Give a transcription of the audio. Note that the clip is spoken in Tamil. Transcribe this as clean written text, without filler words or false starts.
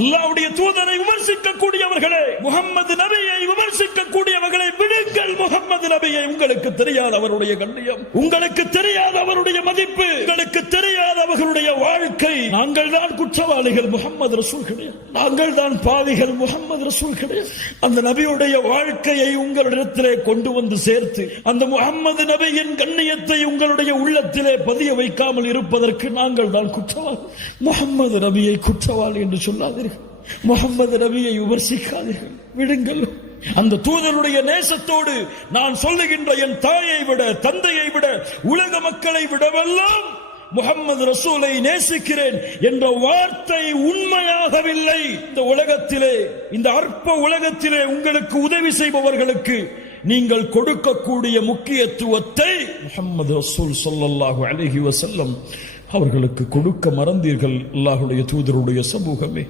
அல்லாஹ்வுடைய தூதரை விமர்சிக்கக்கூடியவர்களே, முஹம்மது நபியை விமர்சிக்கக்கூடியவர்களை விடுங்கள். முஹம்மது நபியை உங்களுக்கு தெரியாத அவருடைய கண்ணியம், உங்களுக்கு தெரியாத அவருடைய மதிப்பு, உங்களுக்கு தெரியாத அவர்களுடைய வாழ்க்கை. நாங்கள் தான் குற்றவாளிகள், முஹம்மது ரசூல் கிடையாது. நாங்கள் தான் பாவிகள், முஹம்மது ரசூல் கிடையாது. அந்த நபியுடைய வாழ்க்கையை உங்களிடத்திலே கொண்டு வந்து சேர்த்து அந்த முஹம்மது நபியின் கண்ணியத்தை உங்களுடைய உள்ளத்திலே பதிய வைக்காமல் இருப்பதற்கு நாங்கள் தான் குற்றவாளி. முஹம்மது நபியை குற்றவாளி என்று சொல்லாது, முஹம்மது நபியை விமர்சிக்காதீர்கள், விடுங்கள். அந்த தூதருடைய நேசத்தோடு நான் சொல்லுகின்ற என் தாயை விட, தந்தையை விட, உலக மக்களை விடவெல்லாம் முஹம்மது ரசூலை நேசிக்கிறேன் என்ற வார்த்தை உண்மையாகவில்லை. இந்த உலகத்திலே, இந்த அற்ப உலகத்திலே உங்களுக்கு உதவி செய்பவர்களுக்கு நீங்கள் கொடுக்கக்கூடிய முக்கியத்துவத்தை முஹம்மது ரசூல் ஸல்லல்லாஹு அலைஹி வஸல்லம் அவர்களுக்கு கொடுக்க மறந்தீர்கள். அல்லாஹ்வுடைய தூதருடைய சமூகமே.